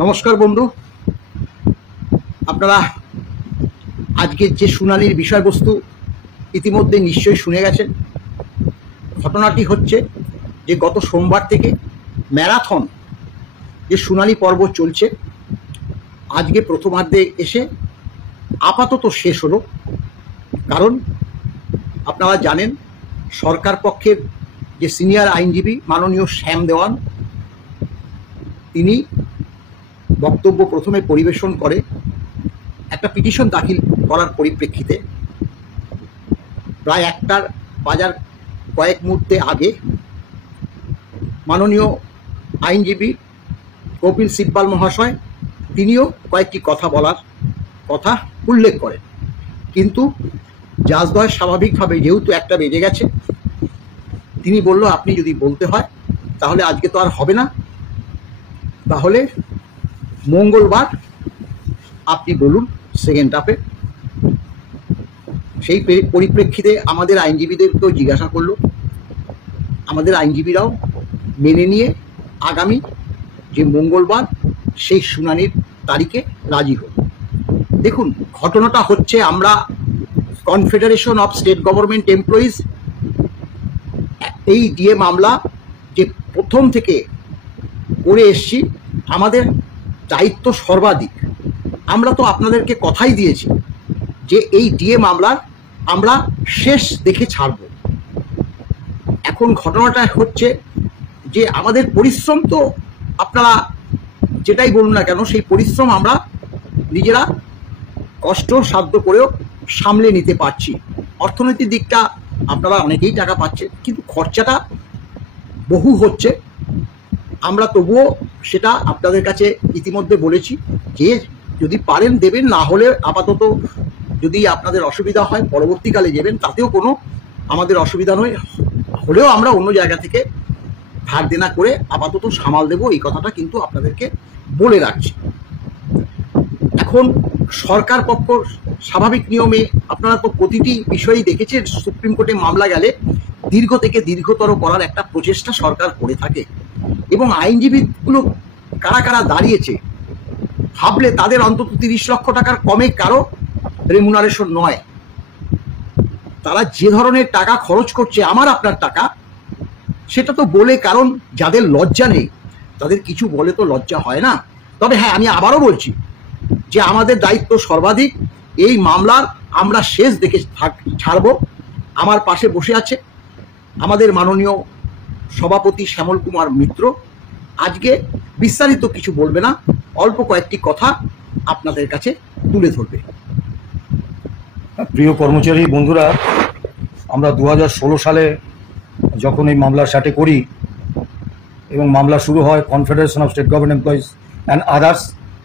নমস্কার বন্ধু, আপনারা আজকের যে শুনানির বিষয়বস্তু ইতিমধ্যে নিশ্চয়ই শুনে গেছেন। ঘটনাটি হচ্ছে যে গত সোমবার থেকে ম্যারাথন যে শুনানি পর্ব চলছে, আজকে প্রথমার্ধে এসে আপাতত শেষ হলো। কারণ আপনারা জানেন, সরকার পক্ষের যে সিনিয়র আইনজীবী মাননীয় শ্যাম দেওয়ান, তিনি বক্তব্য প্রথমে পরিবেশন করে একটা পিটিশন দাখিল করার পরিপ্রেক্ষিতে প্রায় একটার বাজার কয়েক মুহূর্তে আগে মাননীয় আইনজীবী কপিল সিব্বাল মহাশয় তিনিও কয়েকটি কথা উল্লেখ করেন। কিন্তু জাজদ্বয় স্বাভাবিকভাবে, যেহেতু একটা বেজে গেছে, তিনি বলল আপনি যদি বলতে হয় তাহলে আজকে তো আর হবে না, তাহলে মঙ্গলবার আপনি বলুন সেকেন্ড হাফে। সেই পরিপ্রেক্ষিতে আমাদের আইনজীবীদেরকেও জিজ্ঞাসা করলো, আমাদের আইনজীবীরাও মেনে নিয়ে আগামী যে মঙ্গলবার সেই শুনানির তারিখে রাজি হল। দেখুন, ঘটনাটা হচ্ছে, আমরা confederation of state government employees এই ডিএ মামলা যে প্রথম থেকে করে এসছি, আমাদের দায়িত্ব সর্বাধিক। আমরা তো আপনাদেরকে কথাই দিয়েছি যে এই ডিএ মামলার আমরা শেষ দেখে ছাড়ব। এখন ঘটনাটা হচ্ছে যে আমাদের পরিশ্রম, তো আপনারা যেটাই বলুন না কেন, সেই পরিশ্রম আমরা নিজেরা কষ্ট সাধ্য করেও সামলে নিতে পারছি। অর্থনৈতিক দিকটা আপনারা অনেকেই টাকা পাচ্ছেন, কিন্তু খরচাটা বহু হচ্ছে। আমরা তবুও সেটা আপনাদের কাছে ইতিমধ্যে বলেছি যে যদি পারেন দেবেন, না হলে আপাতত যদি আপনাদের অসুবিধা হয় পরবর্তীকালে দেবেন, তাতেও কোনো আমাদের অসুবিধা নয়। হলেও আমরা অন্য জায়গা থেকে ধার দেনা করে আপাতত সামাল দেব, এই কথাটা কিন্তু আপনাদেরকে বলে রাখছি। এখন সরকার পক্ষ স্বাভাবিক নিয়মে, আপনারা তো প্রতিটি বিষয়েই দেখেছেন, সুপ্রিম কোর্টে মামলা গেলে দীর্ঘ থেকে দীর্ঘতর করার একটা প্রচেষ্টা সরকার করে থাকে। এবং আইনজীবীগুলো কারা কারা দাঁড়িয়েছে ভাবলে তাদের অন্তত 30 লক্ষ টাকার কমে কারো রেমুনারেশন নয়। তারা যে ধরনের টাকা খরচ করছে, আমার আপনার টাকা, সেটা তো বলে, কারণ যাদের লজ্জা নেই তাদের কিছু বলে তো লজ্জা হয় না। তবে হ্যাঁ, আমি আবারও বলছি যে আমাদের দায়িত্ব সর্বাধিক। এই মামলার আমরা শেষ দেখে ছাড়ব। আমার পাশে বসে আছে আমাদের মাননীয় সভাপতি শ্যামল কুমার মিত্র। আজকে বিস্তারিত কিছু বলবে না, অল্প কয়েকটি কথা আপনাদের কাছে তুলে ধরবে। প্রিয় কর্মচারী বন্ধুরা, আমরা 2016 সালে যখন এই মামলার সাথে করি এবং মামলা শুরু হয় confederation of state government employees and others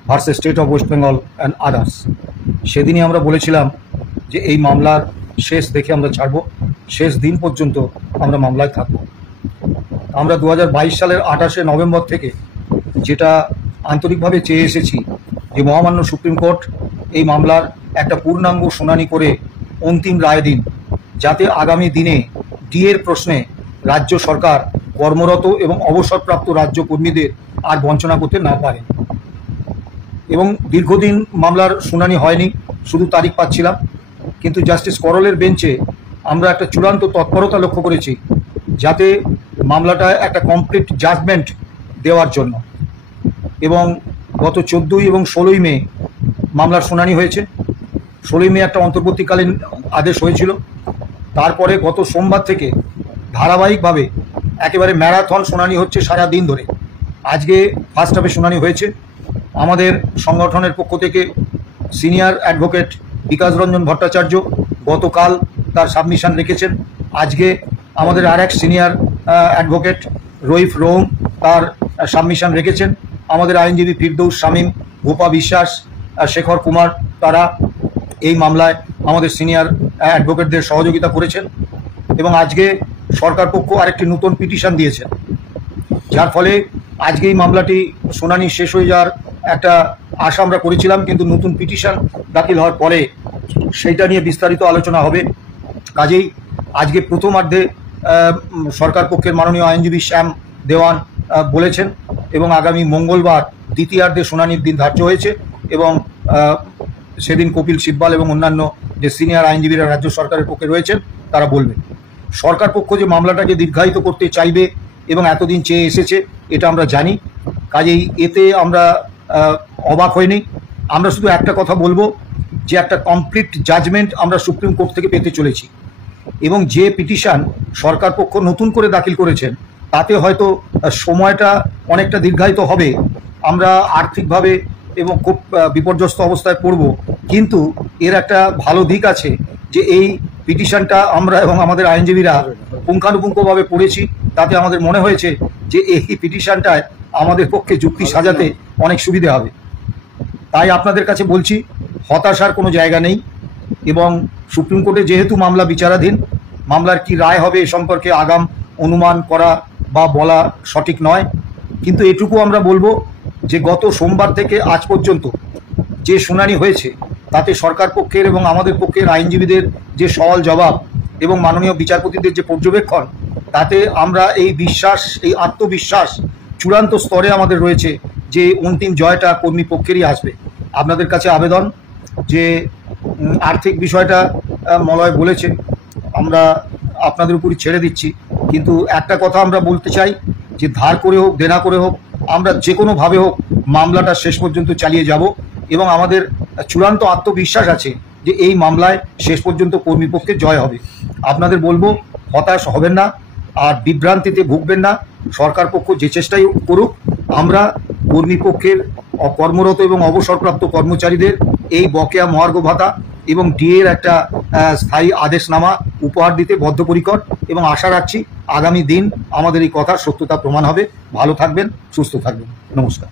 versus state of West Bengal and others, সেদিনই আমরা বলেছিলাম যে এই মামলার শেষ দেখে আমরা ছাড়ব, শেষ দিন পর্যন্ত আমরা মামলায় থাকব। আমরা 2022 সালের 28শে নভেম্বর থেকে যেটা আন্তরিকভাবে চেয়ে এসেছি যে মহামান্য সুপ্রিম কোর্ট এই মামলার একটা পূর্ণাঙ্গ শুনানি করে অন্তিম রায় দিন, যাতে আগামী দিনে ডিএর প্রশ্নে রাজ্য সরকার কর্মরত এবং অবসরপ্রাপ্ত রাজ্য কর্মীদের আর বঞ্চনা করতে না পারে। এবং দীর্ঘদিন মামলার শুনানি হয়নি, শুধু তারিখ পাচ্ছিলাম। কিন্তু জাস্টিস করলের বেঞ্চে আমরা একটা চূড়ান্ত তৎপরতা লক্ষ্য করেছি, যাতে মামলাটা একটা কমপ্লিট জাজমেন্ট দেওয়ার জন্য। এবং গত 14 এবং 16 মে মামলার শুনানি হয়েছে। 16 মে একটা অন্তর্বর্তীকালীন আদেশ হয়েছিল। তারপরে গত সোমবার থেকে ধারাবাহিকভাবে একেবারে ম্যারাথন শুনানি হচ্ছে সারা দিন ধরে। আজকে ফার্স্ট হাফে শুনানি হয়েছে। আমাদের সংগঠনের পক্ষ থেকে সিনিয়র অ্যাডভোকেট বিকাশ রঞ্জন ভট্টাচার্য গতকাল তার সাবমিশন রেখেছেন। আজকে আমাদের আর এক সিনিয়র অ্যাডভোকেট রইফ রোম তার সাবমিশন রেখেছেন। আমাদের আইনজীবী ফিরদৌস শামীম, ভূপা বিশ্বাস, শেখর কুমার, তারা এই মামলায় আমাদের সিনিয়র অ্যাডভোকেটদের সহযোগিতা করেছেন। এবং আজকে সরকার পক্ষ আরেকটি নতুন পিটিশন দিয়েছেন, যার ফলে আজকে এই মামলাটি শুনানি শেষ হয়ে যাওয়ার একটা আশা আমরা করেছিলাম। কিন্তু নতুন পিটিশন দাখিল হওয়ার পরে সেইটা নিয়ে বিস্তারিত আলোচনা হবে। কাজেই আজকে প্রথমার্ধে সরকার পক্ষের মাননীয় আইনজীবী শ্যাম দেওয়ান বলেছেন এবং আগামী মঙ্গলবার দ্বিতীয়ার্ধে শুনানির দিন ধার্য হয়েছে এবং সেদিন কপিল সিব্বাল এবং অন্যান্য যে সিনিয়র আইনজীবীরা রাজ্য সরকারের পক্ষে রয়েছেন তারা বলবেন। সরকার পক্ষ যে মামলাটাকে দীর্ঘায়িত করতে চাইবে এবং এতদিন চেয়ে এসেছে এটা আমরা জানি, কাজেই এতে আমরা অবাক হইনি। আমরা শুধু একটা কথা বলবো যে একটা কমপ্লিট জাজমেন্ট আমরা সুপ্রিম কোর্ট থেকে পেতে চলেছি এবং যে পিটিশন সরকার পক্ষ নতুন করে দাখিল করেছেন তাতে হয়তো সময়টা অনেকটা দীর্ঘায়িত হবে, আমরা আর্থিকভাবে এবং খুব বিপর্যস্ত অবস্থায় পড়ব, কিন্তু এর একটা ভালো দিক আছে যে এই পিটিশনটা আমরা এবং আমাদের আইনজীবীরা পুঙ্খানুপুঙ্খভাবে পড়েছি, তাতে আমাদের মনে হয়েছে যে এই পিটিশনটায় আমাদের পক্ষে যুক্তি সাজাতে অনেক সুবিধে হবে। তাই আপনাদের কাছে বলছি হতাশার কোনো জায়গা নেই এবং সুপ্রিম কোর্টে যেহেতু মামলা বিচারাধীন, মামলার কি রায় হবে এ সম্পর্কে আগাম অনুমান করা বা বলা সঠিক নয়, কিন্তু এটুকু আমরা বলবো যে গত সোমবার থেকে আজ পর্যন্ত যে শুনানি হয়েছে তাতে সরকার পক্ষের এবং আমাদের পক্ষের আইনজীবীদের যে সওয়াল জবাব এবং মাননীয় বিচারপতিদের যে পর্যবেক্ষণ, তাতে আমরা এই বিশ্বাস, এই আত্মবিশ্বাস চূড়ান্ত স্তরে আমাদের রয়েছে যে অন্তিম জয়টা কর্মী পক্ষেরই আসবে। আপনাদের কাছে আবেদন যে আর্থিক বিষয়টা মলয় বলেছে, আমরা আপনাদের উপরই ছেড়ে দিচ্ছি, কিন্তু একটা কথা আমরা বলতে চাই যে ধার করে হোক দেনা করে হোক আমরা যে কোনোভাবে হোক মামলাটা শেষ পর্যন্ত চালিয়ে যাব এবং আমাদের চূড়ান্ত আত্মবিশ্বাস আছে যে এই মামলায় শেষ পর্যন্ত কর্মীপক্ষে জয় হবে। আপনাদের বলবো হতাশ হবেন না আর বিভ্রান্তিতে ভুগবেন না, সরকার পক্ষ যে চেষ্টাই করুক আমরা কর্মীপক্ষের কর্মরত এবং অবসরপ্রাপ্ত কর্মচারীদের এই বকেয়া মহার্ঘ ভাতা এবং ডিএর একটা স্থায়ী আদেশনামা উপহার দিতে বদ্ধপরিকর এবং আশা রাখছি আগামী দিন আমাদের এই কথার সত্যতা প্রমাণ হবে। ভালো থাকবেন, সুস্থ থাকবেন, নমস্কার।